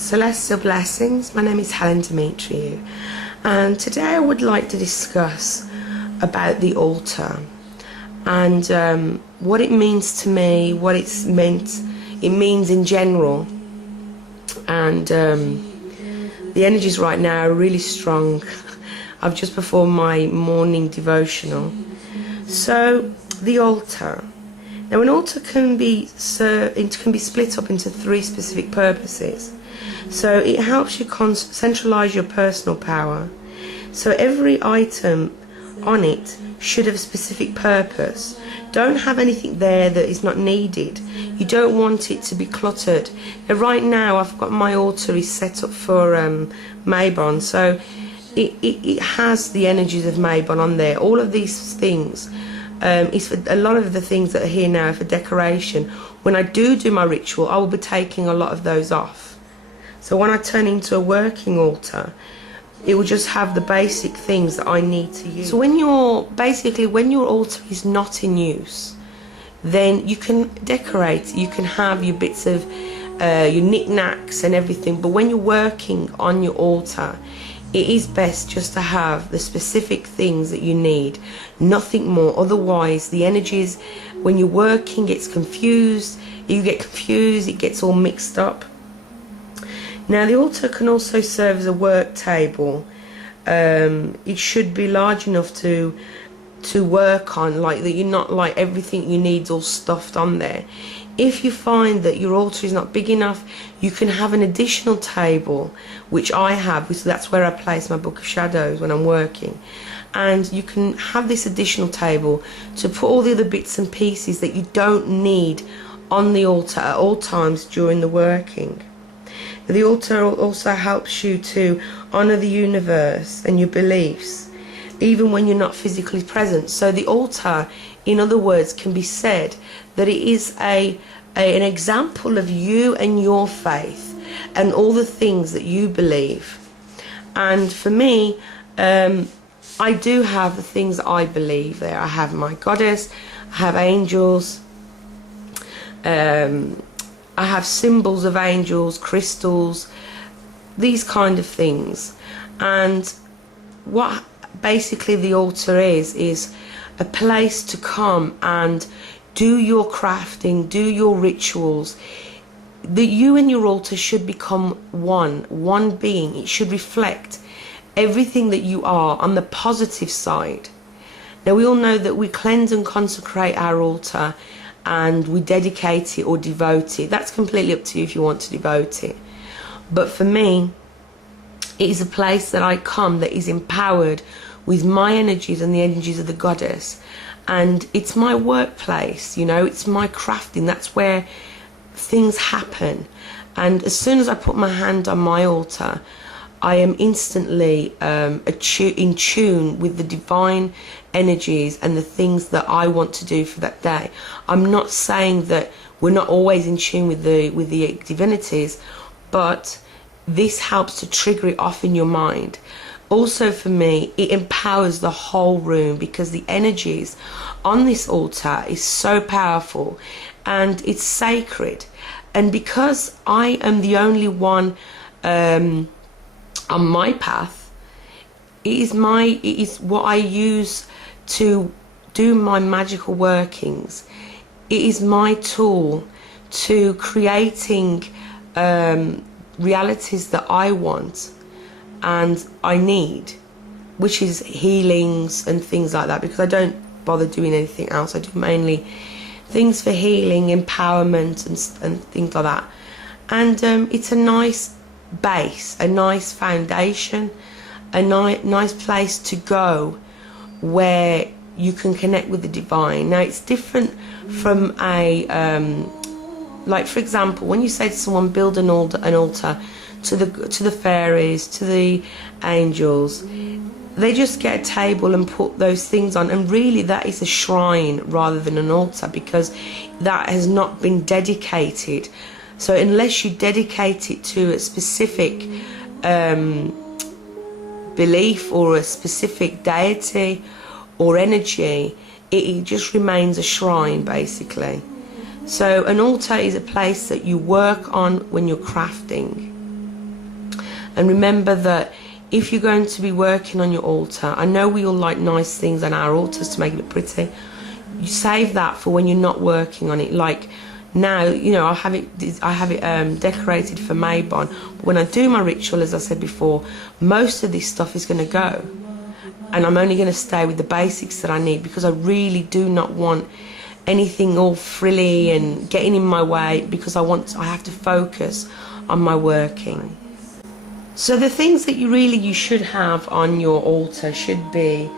Celestial blessings. My name is Helen Demetriou, and today I would like to discuss about the altar and what it means to me, what it means in general, and the energies right now are really strong. I've just performed my morning devotional. So the altar. Now, an altar can be split up into three specific purposes. So it helps you centralize your personal power. So every item on it should have a specific purpose. Don't have anything there that is not needed. You don't want it to be cluttered. Now, right now I've got my altar is set up for Mabon, so it has the energies of Mabon on there. All of these things is for a lot of the things that are here now for decoration. When I do my ritual, I will be taking a lot of those off. So when I turn into a working altar, it will just have the basic things that I need to use. So when your altar is not in use, then you can decorate, you can have your bits of your knickknacks and everything, but when you're working on your altar, it is best just to have the specific things that you need, nothing more. Otherwise, the energies, when you're working, gets confused, you get confused, it gets all mixed up. Now, the altar can also serve as a work table. It should be large enough to work on, like that. You're not like everything you need all stuffed on there. If you find that your altar is not big enough, you can have an additional table, which I have, because that's where I place my Book of Shadows when I'm working. And you can have this additional table to put all the other bits and pieces that you don't need on the altar at all times during the working. The altar also helps you to honor the universe and your beliefs, even when you're not physically present. So the altar, in other words, can be said that it is an example of you and your faith and all the things that you believe. And for me, I do have the things that I believe there. I have my goddess, I have angels, I have symbols of angels, crystals, these kind of things. And what basically the altar is a place to come and do your crafting, do your rituals. That you and your altar should become one being. It should reflect everything that you are on the positive side. Now, we all know that we cleanse and consecrate our altar and we dedicate it or devote it. That's completely up to you if you want to devote it. But for me, it is a place that I come that is empowered with my energies and the energies of the goddess. And it's my workplace, you know, it's my crafting. That's where things happen. And as soon as I put my hand on my altar, I am instantly in tune with the divine energies and the things that I want to do for that day. I'm not saying that we're not always in tune with the divinities, but this helps to trigger it off in your mind. Also, for me, it empowers the whole room because the energies on this altar is so powerful and it's sacred. And because I am the only one on my path, it is what I use to do my magical workings. It is my tool to creating realities that I want and I need, which is healings and things like that, because I don't bother doing anything else. I do mainly things for healing, empowerment and things like that. And it's a nice base, a nice foundation, a nice place to go where you can connect with the divine. Now, it's different from a like, for example, when you say to someone build an altar to the fairies, to the angels, they just get a table and put those things on, and really that is a shrine rather than an altar, because that has not been dedicated. So unless you dedicate it to a specific belief or a specific deity or energy, it just remains a shrine, basically. So an altar is a place that you work on when you're crafting. And remember that if you're going to be working on your altar, I know we all like nice things on our altars to make it look pretty. You save that for when you're not working on it. Like now, you know, I have it decorated for Maybon. But when I do my ritual, as I said before, most of this stuff is going to go, and I'm only going to stay with the basics that I need, because I really do not want anything all frilly and getting in my way, because I have to focus on my working. So the things that you should have on your altar should be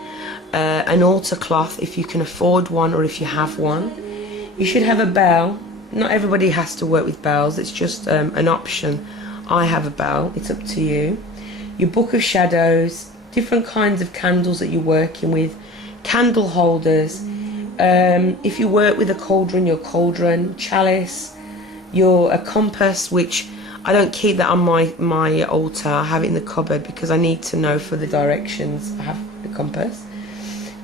an altar cloth, if you can afford one or if you have one. You should have a bell. Not everybody has to work with bells, it's just an option. I have a bell, it's up to you. Your book of shadows, different kinds of candles that you're working with, candle holders. If you work with a cauldron, your cauldron, chalice, a compass, which I don't keep that on my altar. I have it in the cupboard because I need to know for the directions. I have the compass.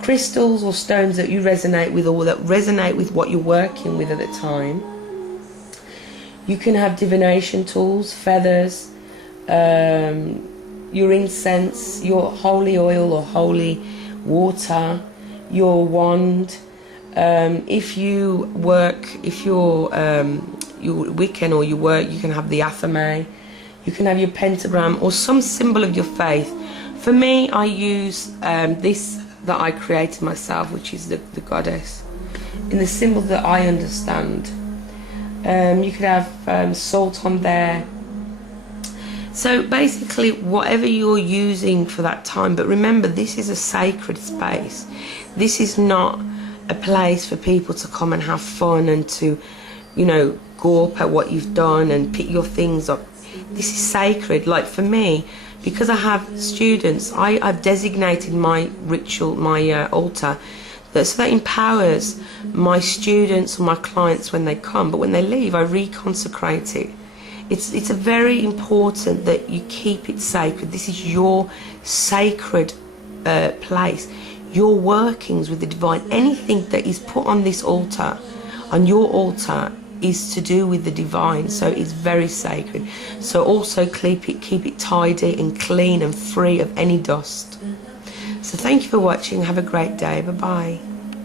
Crystals or stones that you resonate with, or that resonate with what you're working with at the time. You can have divination tools, feathers, your incense, your holy oil or holy water, your wand. If you're Wiccan or you can have the athame, you can have your pentagram or some symbol of your faith. For me, I use this that I created myself, which is the goddess, in the symbol that I understand. You could have salt on there. So basically whatever you're using for that time, but remember, this is a sacred space. This is not a place for people to come and have fun and to, you know, gawp at what you've done and pick your things up. This is sacred. Like for me, because I have students, I've designated my ritual, my altar, so that empowers my students or my clients when they come, but when they leave, I reconsecrate it. It's a very important that you keep it sacred. This is your sacred place, your workings with the divine. Anything that is put on this altar, on your altar, is to do with the divine, so it's very sacred. So also keep it tidy and clean and free of any dust. So thank you for watching. Have a great day. Bye bye.